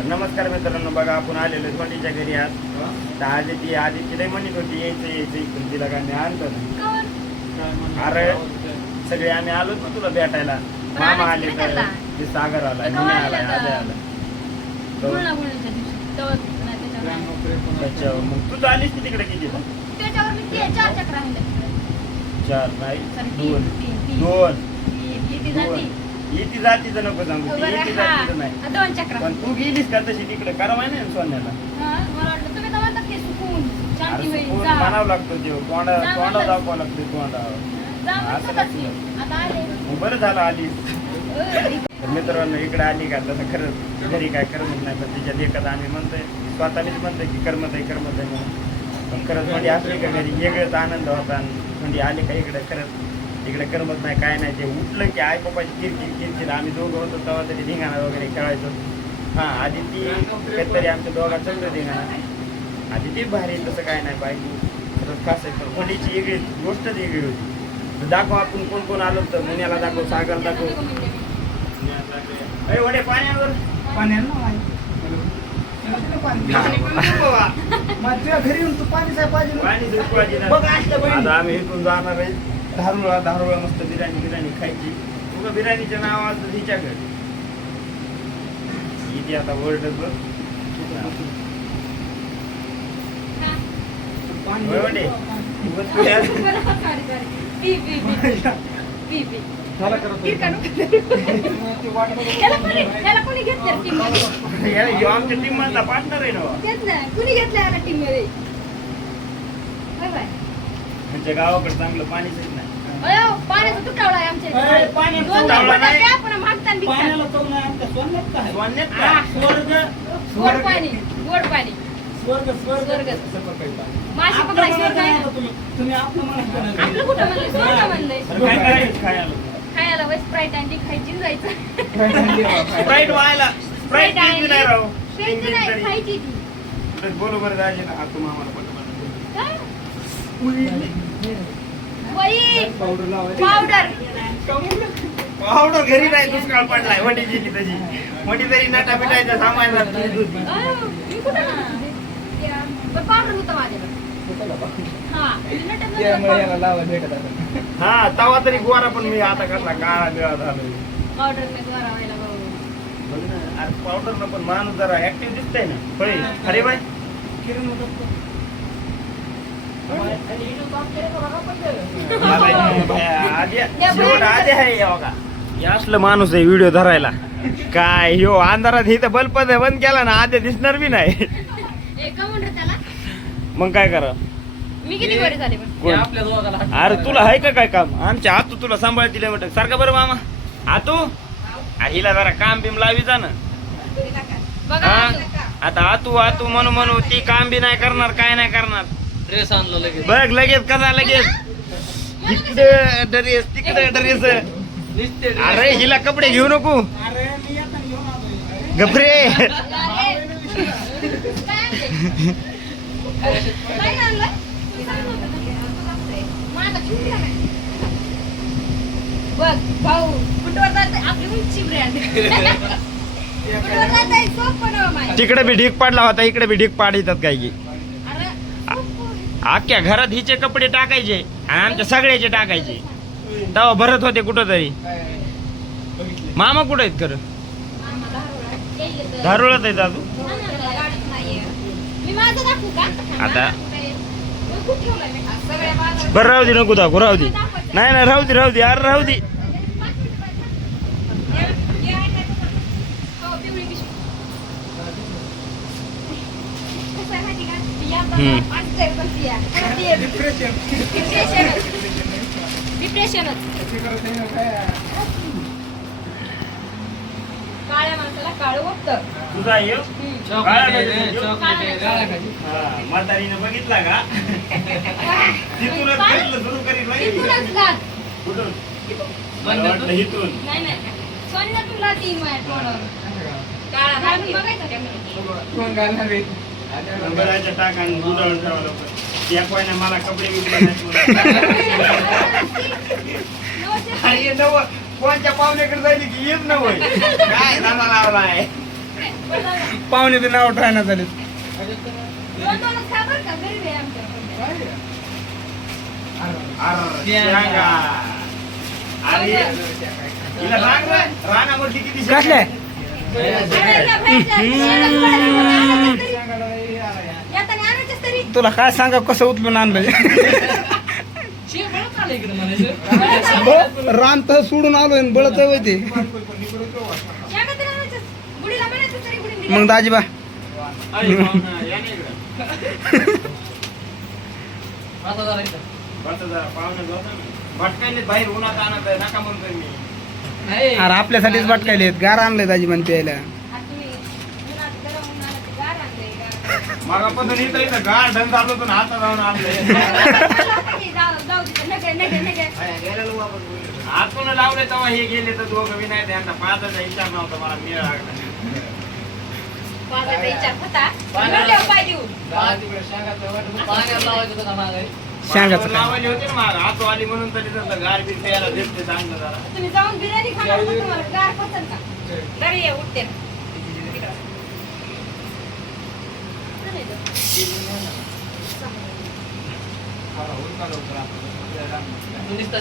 तर नमस्कार मित्रांनो, बघा आपण आलेलो धोंडीच्या घरी आज. तर आदिती लय म्हणत होती यायचं इकडून, तिला काय मी आणतो ना. अरे सगळे आम्ही आलोच ना तुला भेटायला. मामा आले तर ते सागर आला, मुने आला, आले आला. त्याच्यावर मग तू आलीस की तिकडे किती? चार नाही, दोन. येती जातीचं नको सांगू, येती जातीचं नाही. पण तू गेलीस का तशी तिकडे करावाय ना सोन्याला. म्हणावं लागतं ते तोंडा दाखवावं लागतं तोंडा. असं बरं झालं आलीस. मित्रांनो इकडे आली का तसं खरंच घरी काय करमत नाही, पण तिच्या देखत आम्ही म्हणतोय, स्वतःनीच म्हणतोय की करमत आहे म्हणून. पण खरंच म्हणजे असली का घरी वेगळंच आनंद होता. म्हणजे आले का इकडे खरंच इकडे करमत नाही, काय नाही. ते उठलं की आई पप्पाची किरकिर. आम्ही दोघं होतो तेव्हा तरी धिंगाणा वगैरे खेळायचो. हां आदिती काहीतरी आमच्या दोघांचं होतं धिंगाणा. आदिती भारी, तसं काय नाही पाहिजे. खरंच खास आहे. तर होलीची वेगळी गोष्टच वेगळी होती. दाखव आपण कोण कोण आलो तर मुन्याला दाखव, सागर दाखव. अरे वडे पाण्यावर घरी येऊन तू पाणी आता आम्ही इथून जाणार आहे धारुळा मस्त बिर्याणी खायची. तुला बिर्याणीच्या नावाचं तिच्याकडे इथे आता वर्ल्ड बघ आमच्या टीम मधला पार्टनर आहे ना. कुणी घेतला टीम मध्ये? म्हणजे गावाकडे चांगलं पाणीच येत नाही. पाण्याचा तुटवडा आहे आमच्या गोड पाणी मासे पकडायचे. तुम्ही आपलं कुठं म्हणलं? स्वर्ग म्हणलंय. खायला वय स्प्राईट आणली, खायची जायचं. स्प्राईट व्हायला स्प्राईट नाही राव खायची ती. बरोबर जायचे ना. आता आम्हाला पावडर घरी नाही, दुष्काळ पडलाय. वटी गेली तशी वटी तरी नटा पिटायचा सामान. हा तवा तरी गोरा, पण मी आता कसला काळा बिळा झालोय. पावडर न पण माणूस जरा ऍक्टिव्ह दिसतंय ना. होय अरे बाय असलं माणूस आहे व्हिडिओ धरायला. काय ह्यो अंधारात इथं बल्ब बंद केला ना, आधी दिसणार बी नाही. मग काय करा? मी किती बरे झाले पण. अरे तुला आहे का काय काम? आमच्या आतू तुला सांभाळतील म्हटलं. सारखं बरं मामा आतू हिला जरा काम बिम लावी जा ना. आता आतू म्हणू ती काम बी नाही करणार, काय नाही करणार. ड्रेस आणला लगेच. बघ लगेच कसा लगेच इकडे ड्रेस तिकडे ड्रेस. अरे हिला कपडे घेऊ नको गपरे. बघ भाऊ कुठवर जात आपली उंची ब्रँड. तिकडे बी ढीक पाडला होता, इकडे बी ढीक पाडितात काय की. अख्ख्या घरात हिचे कपडे टाकायचे आणि आमच्या सगळ्याचे टाकायचे. तेव्हा भरत होते कुठं तरी. मामा कुठं आहेत खरं? धारुळात आहेत अजून. आता बरं राहू दे, नको दाखवू, राहू दे. नाही राहू दे अरे राहू दे. काळ्या माणसाला काळं वाटतं. तुझा येऊ म्हातारीनं बघितला का? तिथूनच घेतलं सुरू करीत नाही. कुठून? मला वाटलं इथून. नाही सोन्या तुला ती काळा बघायच्या टाकान उदाहरण ठेवा लोक. या कोयना मला कपडे विकले कोणत्या पाहुण्याकडे जायची की येत नव्हतं. काय नाना लावला आहे. पाहुणे ते नाव ठेवण्यात झाले. दोन-दोनच खा बरं का, गरीब आहे आमच्याकडे. शेंगा. अरे हिला रानावरती किती शेंगा कसले? आहेत? आणायच्या बाहेरच्या, शेंगाच पडायच्या, येताना आणायच्याच तरी. तुला काय सांगा कसं उचलून आणलंय. रान तर सोडून आलोय बळच होते. शेंगा तरी आणायच्याच. गुढीला म्हणायचं तरी गुढीने दिल्या. मग दाजीबा अरे पाहुणा, या ना इकडं. बसा जरा, पाहुणे जाऊ दे ना. भटकायले बाहेर उन्हात आणत आहे, नका म्हणतोय मी. अरे आपल्यासाठीच भटकायले गार आणलंय दाजीबान प्यायला. आता तुम्ही उन्हात गरम उन्हाळ्यात ते गार आणलंय, गार. मगापासून इथं गार ढन चालू होतं, हाता जाऊन आणलंय. जाऊ दे, नगे, नगे, नगे. आतून लावले तेव्हा हे गेले तर दोघं बी नाही, त्यांचा पाजाचा विचार नव्हता, मला मेळ लागला. माझा विचार होता. नोट्यावर पाय देऊ. शेंगाचं काय? लावली होती ना माग, आतो आली म्हणून तरी तसं गार बी प्यायला दिसते चांगलं जरा. तुम्ही जाऊन बिर्याणी खाणार होता, तुम्हाला गार पसंत का? घरी ये, उठते ना.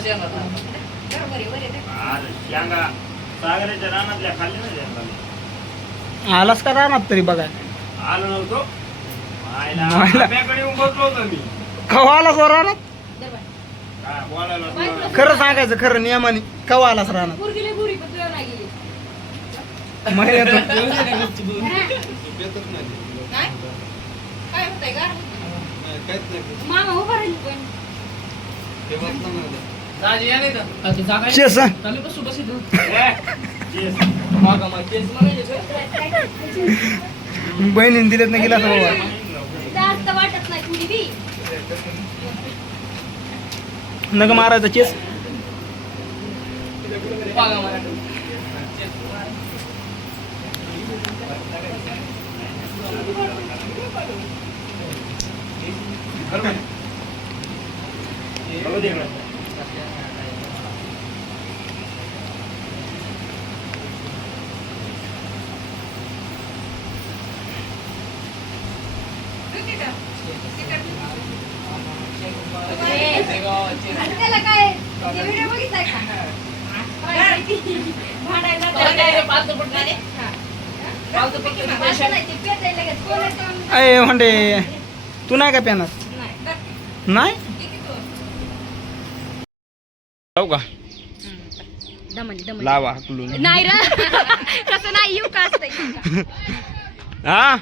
बरोबर आहे, वर येते. अरे शेंगा सागराच्या रानातल्या खाल्ल्या ना शेंगा. आलास का रानात तरी बघा. आलो नव्हतो मायला. आपल्याकडे येऊन बसलो होतो मी. कवा आलास हो रानात? दे बाय. काय बोलायला तुला? खरं सांगायचं खरं नियमाने कवा आलास रानात? पोरगीला गुरी पण तुला नाही गेली. महिन्यात काय? काय होतंय गार? मामा उभा राहिली पण. चेस ए, चेस. बहिणीने दिलेत ना गेला बाबा. जास्त वाटत नाही थोडी बी. नग मारायचा चेस. बरोबर. बघू दे इकडं. आणि त्याला काय ते व्हिडिओ बघितलाय का? भांडायला नाही. हा. असं नाही, ते पेटायला लगेच. कोणाचं आम- अय म्हणते तू नाही का पेणार? नाही. नाही ठीक आहे तो. जाऊ का? दमन दमन लावा हाकलून. नाही रे. कसं नाही येऊ का असतंय हा